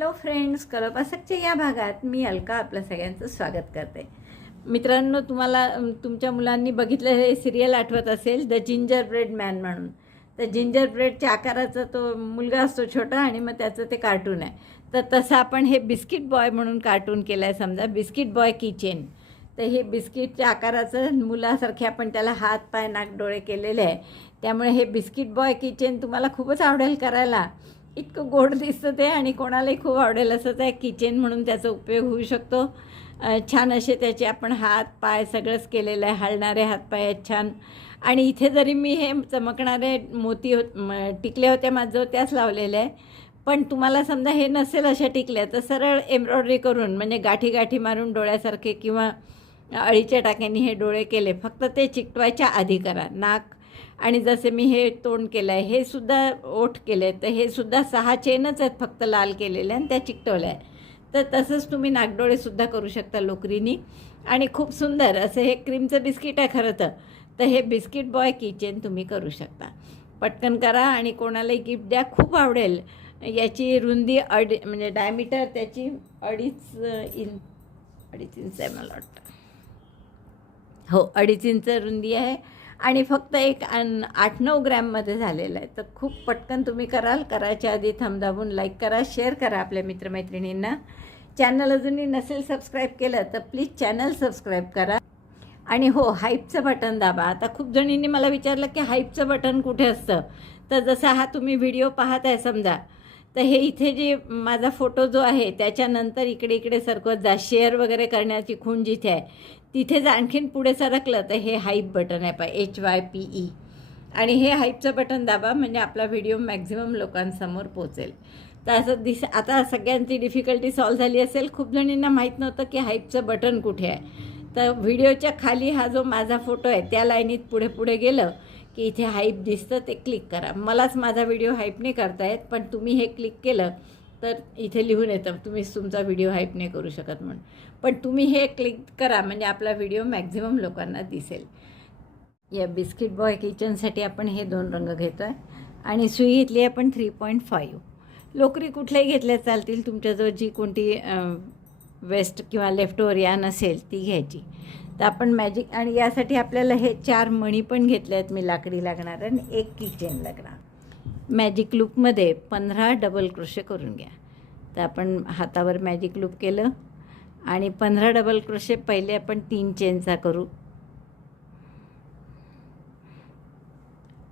Hello friends, कळपासकच्या या भागात मी अलका आपलं सगळ्यांचं स्वागत करते. मित्रांनो, तुम्हाला तुमच्या मुलांनी बघितलं हे सिरियल आठवत असेल, द जिंजर ब्रेड मॅन म्हणून. तर जिंजर ब्रेडच्या आकाराचा तो मुलगा असतो छोटा, आणि मग त्याचं ते कार्टून आहे. तर तसं आपण हे बिस्किट बॉय म्हणून कार्टून केलं आहे. समजा बिस्किट बॉय किचन. तर हे बिस्किटच्या आकाराचं मुलासारखे आपण त्याला हात पाय नाक डोळे केलेले आहे. त्यामुळे हे बिस्किट बॉय किचन तुम्हाला खूपच आवडेल करायला. इतकं गोड दिसतं ते, आणि कोणालाही खूप आवडेल असं ते किचन म्हणून त्याचा उपयोग होऊ शकतो. छान असे त्याचे आपण हात पाय सगळंच केलेलं आहे. हलणारे हात पाय आहेत छान. आणि इथे जरी मी हे चमकणारे मोती टिकल्या होत्या माझं, त्याच लावलेल्या आहे. पण तुम्हाला समजा हे नसेल अशा टिकल्या, तर सरळ एम्ब्रॉयडरी करून म्हणजे गाठी गाठी मारून डोळ्यासारखे किंवा अळीच्या टाक्यांनी हे डोळे केले. फक्त ते चिकटवायच्या आधी करा. नाक आणि जसे मी हे तोंड केलं आहे, हे सुद्धा ओठ केले, तर हे सुद्धा 6 चेनच आहेत फक्त लाल केलेल्या, आणि त्या चिकटवल्या आहे. तर तसंच तुम्ही नाकडोळेसुद्धा करू शकता लोकरीनी. आणि खूप सुंदर असं हे क्रीमचं बिस्किट आहे खरं तर हे बिस्किट बॉय किचन तुम्ही करू शकता. पटकन करा आणि कोणालाही गिफ्ट द्या, खूप आवडेल. याची रुंदी म्हणजे डायमीटर त्याची 2.5 इंच आहे मला वाटतं. हो, 2.5 इंच रुंदी आहे. आणि फक्त एक 8-9 ग्रॅममध्ये झालेलं आहे. तर खूप पटकन तुम्ही कराल. करायच्या आधी थंब दाबून लाईक करा, शेअर करा आपल्या मित्रमैत्रिणींना. चॅनल अजूनही नसेल सबस्क्राईब केलं तर प्लीज चॅनल सबस्क्राईब करा. आणि हो, हाईपचं बटन दाबा. आता खूप जणींनी मला विचारलं की हाईपचं बटन कुठे असतं. तर जसा हा तुम्ही व्हिडिओ पाहत आहे समजा, तर हे इथे जे माझा फोटो जो आहे त्याच्यानंतर इकडे सरकवत जा. शेअर वगैरे करण्याची खूण जिथे आहे तिथे आणखीन पुढे सरकलं तर हे हाईप बटन आहे, HYPE. आणि हे हाईपचं बटन दाबा म्हणजे आपला व्हिडिओ मॅक्झिमम लोकांसमोर पोचेल. तर असं आता सगळ्यांची डिफिकल्टी सॉल्व झाली असेल. खूप जणींना माहीत नव्हतं की हाईपचं बटन कुठे आहे. तर व्हिडिओच्या खाली हा जो माझा फोटो आहे त्या लाईनीत पुढे गेलं की इथे हाईप दिसतं, ते क्लिक करा. मलाच माझा व्हिडिओ हाईप नाही करता येत, पण तुम्ही हे क्लिक केलं तर इथे लिहून येतं तुम्ही तुमचा व्हिडिओ हाईप नाही करू शकत म्हणून. पण तुम्ही हे क्लिक करा म्हणजे आपला व्हिडिओ मॅक्झिमम लोकांना दिसेल. या बिस्किट बॉय किचनसाठी आपण हे 2 रंग घेतो आहे. आणि सुई घेतली आपण 3.5. लोकरी कुठल्याही घेतल्या चालतील. तुमच्याजवळ जी कोणती वेस्ट किंवा लेफ्ट ओव्हर या नसेल ती घ्यायची. तर आपण मॅजिक, आणि यासाठी आपल्याला हे 4 मणी पण घेतले आहेत मी लाकडी लागणार, आणि 1 किचन लागणार. मॅजिक लूपमध्ये 15 डबल क्रोशे करून घ्या. तर आपण हातावर मॅजिक लूप केलं आणि 15 डबल क्रोशे पहिले आपण 3 चेनचा करू,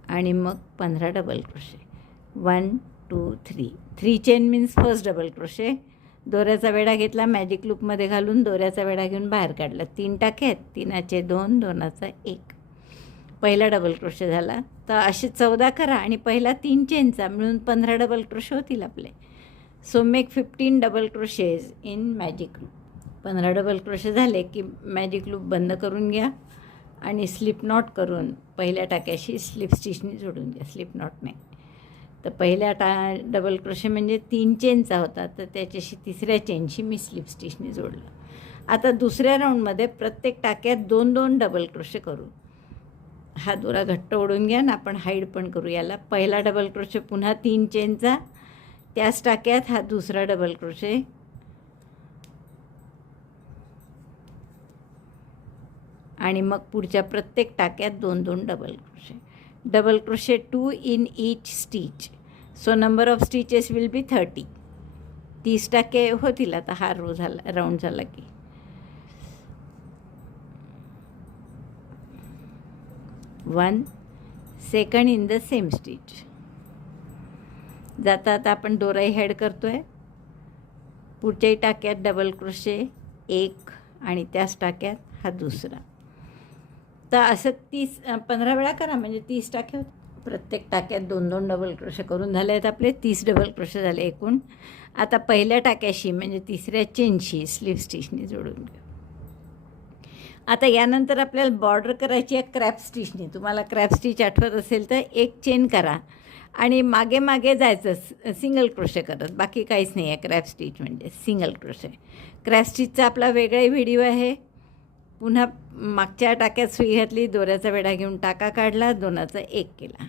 आणि मग 15 double crochet. 1 2 3 chain means first double crochet. दोऱ्याचा वेढा घेतला, मॅजिक लूपमध्ये घालून दोऱ्याचा वेढा घेऊन बाहेर काढला. 3 टाके आहेत, 3चे 2, 2चा 1. पहिला डबल क्रोशे झाला. तर असे 14 करा आणि पहिला 3 चेनचा मिळून 15 डबल क्रोशे होतील आपले. So make 15 double crochets in magic loop. 15 double crochet झाले की मॅजिक लूप बंद करून घ्या आणि स्लिप नॉट करून पहिल्या टाक्याशी स्लिप स्टिचनी जोडून द्या, स्लिप नॉट नाही. तर पहिल्या डबल क्रोशे म्हणजे 3 चेनचा होता, तर त्याच्याशी 3ऱ्या चेनशी मी स्लिप स्टिचनी जोडलं. आता दुसऱ्या राऊंडमध्ये प्रत्येक टाक्यात 2-2 डबल क्रोशे करू. हा दोरा घट्ट ओढून घ्या ना, आपण हाईड पण करू याला. पहिला डबल क्रोशे, पुन्हा 3 चेनचा, त्याच टाक्यात हा दुसरा डबल क्रोशे, आणि मग पुढच्या प्रत्येक टाक्यात 2-2 double crochet. Double crochet 2 in each stitch. So number of stitches will be 30. 30 टाके होतील. आता हा राऊंड झाला की 1 second in the same stitch. जाता आता आपण दोराही हेड करतो आहे. पुढच्याही टाक्यात डबल क्रोशे 1, आणि त्याच टाक्यात हा दुसरा. तर असं 15 वेळा करा म्हणजे 30 टाके होते. प्रत्येक टाक्यात 2-2 डबल क्रोशे करून झाले आहेत आपले. 30 डबल क्रोशे झाले एकूण. आता पहिल्या टाक्याशी म्हणजे 3ऱ्या चेनशी स्लिप स्टिचनी जोडून घ्या. आता यानंतर आपल्याला बॉर्डर करायची आहे क्रॅप स्टिचनी. तुम्हाला क्रॅप स्टिच आठवत असेल तर 1 चेन करा आणि मागे जायचं सिंगल क्रोशे करत. बाकी काहीच नाही आहे क्रॅप स्टिच म्हणजे सिंगल क्रोशे. क्रॅप स्टिचचा आपला वेगळा व्हिडिओ आहे. पुन्हा मागच्या टाक्यात सुई घातली, दोऱ्याचा वेढा घेऊन टाका काढला, 2चा 1 केला.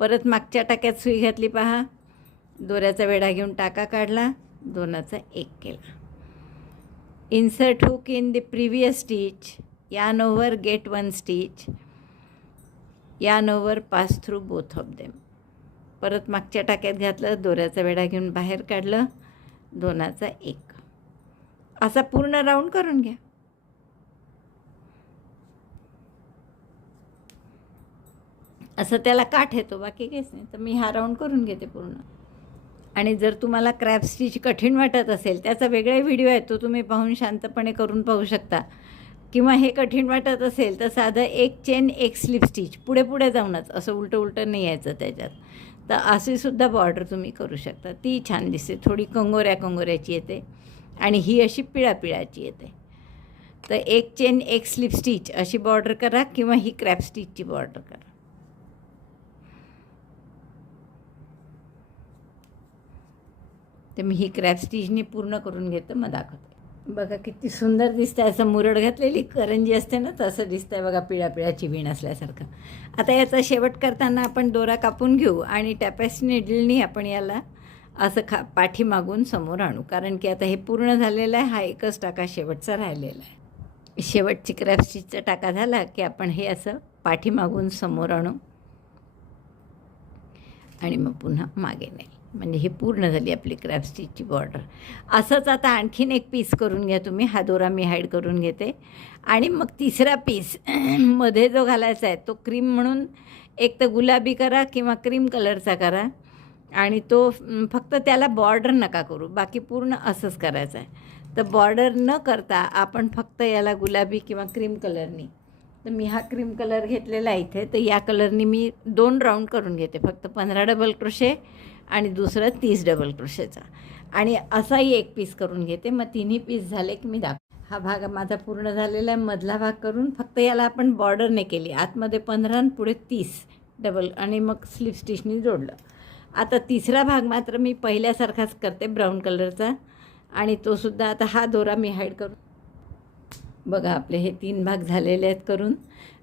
परत मागच्या टाक्यात सुई घातली पहा, दोऱ्याचा वेढा घेऊन टाका काढला, 2चा 1 केला. Insert hook in the previous stitch, yarn over get 1 stitch, yarn over pass through both of them. परत मागच्या टाक्यात घातलं, दोऱ्याचा वेढा घेऊन बाहेर काढलं, 2चा 1. असा पूर्ण राऊंड करून घ्या. असं त्याला काठ येतो, बाकी काहीच नाही. तर मी हा राऊंड करून घेते पूर्ण. आणि जर तुम्हाला क्रॅप स्टिच कठीण वाटत असेल, त्याचा वेगळा व्हिडिओ आहे, तो तुम्ही पाहून शांतपणे करून पाहू शकता. किंवा हे कठीण वाटत असेल तर साधं 1 चेन 1 स्लिप स्टिच पुढे पुढे जाऊनच, असं उलटं उलटं नाही यायचं त्याच्यात. तर अशीसुद्धा बॉर्डर तुम्ही करू शकता. ती छान दिसते, थोडी कंगोऱ्याची येते आणि ही अशी पिळाची येते. तर 1 चेन 1 स्लिप स्टिच अशी बॉर्डर करा किंवा ही क्रॅप स्टिचची बॉर्डर करा. तर मी ही क्रॅप स्टिचनी पूर्ण करून घेतं, मग दाखवते. बघा किती सुंदर दिसतं आहे. असं मुरड घातलेली करंजी असते ना, तसं दिसतं आहे बघा, पिळाची वीण असल्यासारखं. आता याचा शेवट करताना आपण दोरा कापून घेऊ आणि टॅपेस्ट्री निडलनी आपण याला असं पाठीमागून समोर आणू. कारण की आता हे पूर्ण झालेलं आहे, हा एकच टाका शेवटचा राहिलेला आहे. शेवटची क्रॅप स्टिचचा टाका झाला की आपण हे असं पाठीमागून समोर आणू आणि मग पुन्हा मागे नाही. म्हणजे ही पूर्ण झाली आपली क्रॅप स्टिचची बॉर्डर. असंच आता आणखीन एक पीस करून घ्या तुम्ही. हा दोरा मी हाईड करून घेते. आणि मग तिसरा पीस मध्ये जो घालायचा आहे तो क्रीम म्हणून एक तर गुलाबी करा किंवा क्रीम कलरचा करा. आणि तो फक्त त्याला बॉर्डर नका करू, बाकी पूर्ण असंच करायचं आहे. तर बॉर्डर न करता आपण फक्त याला गुलाबी किंवा क्रीम कलरनी, तर मी हा क्रीम कलर घेतलेला आहे इथे. तर या कलरनी मी 2 राऊंड करून घेते, फक्त 15 डबल क्रोशे आणि दुसरं 30 डबल क्रोशेचा. आणि असाही एक पीस करून घेते. मग 3ही पीस झाले की मी हा भाग माझा पूर्ण झालेला आहे. मधला भाग करून फक्त याला आपण बॉर्डरने केली, आतमध्ये 15 आणि पुढे 30 डबल आणि मग स्लिप स्टिचनी जोडलं. आता तिसरा भाग मात्र मी पहिल्यासारखाच करते, ब्राऊन कलरचा. आणि तो सुद्धा आता हा दोरा मी हाईड करून, बघा आपले हे 3 भाग झालेले आहेत करून.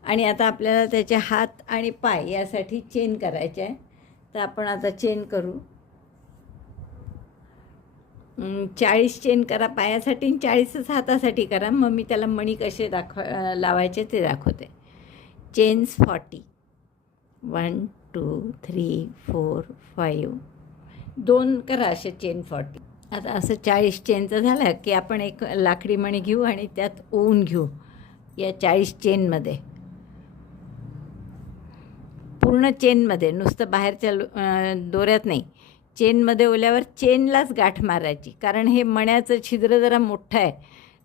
आणि आता आपल्याला त्याचे हात आणि पाय यासाठी चेन करायचे आहे. तर आपण आता चेन करू. 40 चेन करा पायासाठी आणि 40च हातासाठी करा. मग मी त्याला मणी कसे लावायचे ते दाखवते. चेन्स 40, 1 2 3 4 5, 2 करा असे चेन 40. आता असं 40 चेनचं झालं की आपण एक लाकडी मणी घेऊ आणि त्यात ओवून घेऊ या 40 चेनमध्ये, पूर्ण चेनमध्ये, नुसतं बाहेरच्या दोऱ्यात नाही. चेनमध्ये ओल्यावर चेनलाच गाठ मारायची, कारण हे मण्याचं छिद्र जरा मोठं आहे.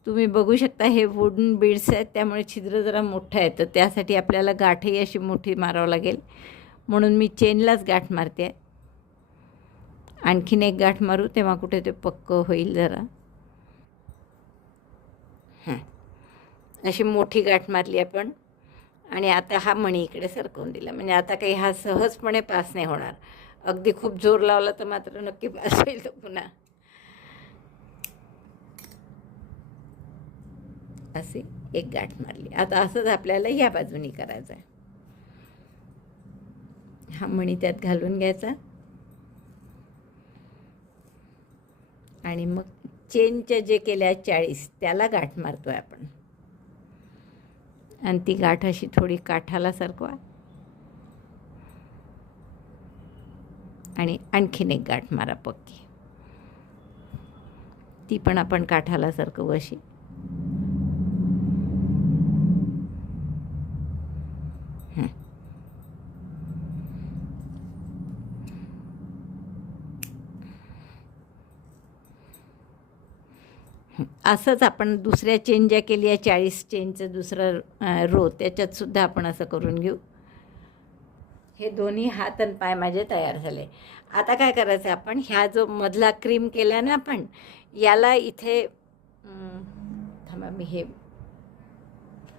तुम्ही बघू शकता हे वुडन बीड्स आहेत, त्यामुळे छिद्र जरा मोठं आहे. तर त्यासाठी आपल्याला गाठही अशी मोठी मारावं लागेल, म्हणून मी चेनलाच गाठ मारते. आणखीन एक गाठ मारू, तेव्हा कुठे ते पक्कं होईल जरा. अशी मोठी गाठ मारली आपण. आणि आता हा मणी इकडे सरकवून दिला, म्हणजे आता काही हा सहजपणे पास नाही होणार. अगदी खूप जोर लावला तर मात्र नक्की पास होईल तो पुन्हा. असे एक गाठ मारली. आता असंच आपल्याला या बाजूनी करायचं आहे. हा मणी त्यात घालून घ्यायचा आणि मग चेनच्या जे केल्या 40 त्याला गाठ मारतो आहे आपण. आणि ती गाठ अशी थोडी काठाला सरकवा आणि आणखीन एक गाठ मारा पक्की. ती पण आपण काठाला सरकवू अशी. असंच आपण दुसऱ्या चेन ज्या केली आहे 40 चेनचं दुसरं रो, त्याच्यातसुद्धा आपण असं करून घेऊ. हे दोन्ही हात आणि पाय माझे तयार झाले. आता काय करायचं, आपण ह्या जो मधला क्रीम केला ना आपण, याला इथे थांबा, मी हे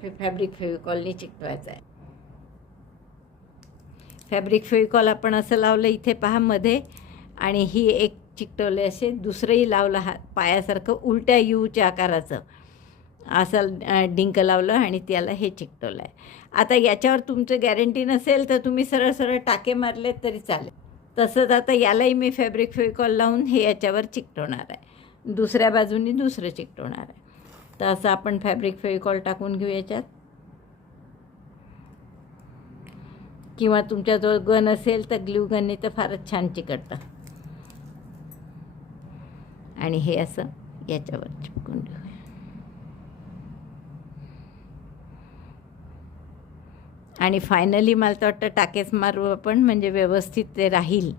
फॅब्रिक फेविकॉलनी चिकटवायचं आहे. फॅब्रिक फेविकॉल आपण असं लावलं इथे पहा मध्ये, आणि ही एक चिकटवले असे, दुसरंही लावलं हात पायासारखं उलट्या यूच्या आकाराचं असं डिंक लावलं आणि त्याला हे चिकटवलं आहे. आता याच्यावर तुमचं गॅरंटी नसेल तर तुम्ही सरळ सरळ टाके मारले तरी चालेल. तसंच आता यालाही मी फॅब्रिक फेविकॉल लावून हे याच्यावर चिकटवणार आहे. दुसऱ्या बाजूनी दुसरं चिकटवणार आहे. तर असं आपण फॅब्रिक फेविकॉल टाकून घेऊ याच्यात, किंवा तुमच्याजवळ गन असेल तर ग्लू गनने तर फारच छान चिकटतं. आणि हे असं याच्यावर चिपकून घेऊया. आणि फायनली मला तर वाटतं टाकेच मारू आपण, म्हणजे व्यवस्थित ते राहील.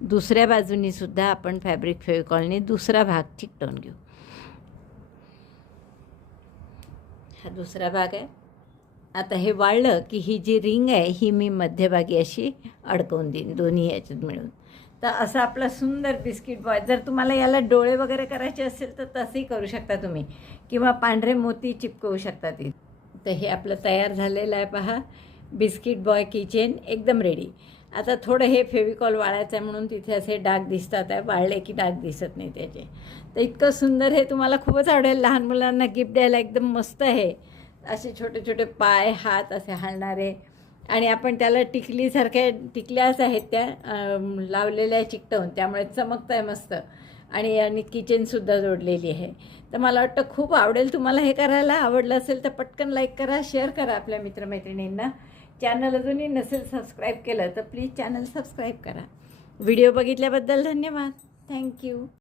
दुसऱ्या बाजूनी सुद्धा आपण फॅब्रिक फेविकॉलने दुसरा भाग चिकटवून घेऊ. हा दुसरा भाग आहे. आता हे वाळलं की ही जी रिंग आहे ही मी मध्यभागी अशी अडकवून देईन दोन्ही याच्यात मिळून. तर असं आपला सुंदर बिस्किट बॉय. जर तुम्हाला याला डोळे वगैरे करायचे असेल तर तसंही करू शकता तुम्ही, किंवा पांढरे मोती चिपकवू शकता ते. तर हे आपलं तयार झालेलं आहे पहा, बिस्किट बॉय किचन एकदम रेडी. आता थोडं हे फेविकॉल वाळायचं आहे म्हणून तिथे असे डाग दिसतात आहे, वाळले की डाग दिसत नाही त्याचे. तर इतकं सुंदर, हे तुम्हाला खूपच आवडेल. लहान मुलांना गिफ्ट द्यायला एकदम मस्त आहे. असे छोटे छोटे पाय, हात असे हलणारे, आणि आपण त्याला टिकलीसारख्या टिकल्याच आहेत त्या लावलेल्या चिकटवून, त्यामुळे चमकतं आहे मस्त. आणि किचनसुद्धा जोडलेली आहे. तर मला वाटतं खूप आवडेल तुम्हाला हे करायला. आवडलं असेल तर पटकन लाईक करा, शेअर करा आपल्या मित्रमैत्रिणींना. चॅनल अजूनही नसेल सबस्क्राईब केलं तर प्लीज चॅनल सबस्क्राईब करा. व्हिडिओ बघितल्याबद्दल धन्यवाद. थँक्यू.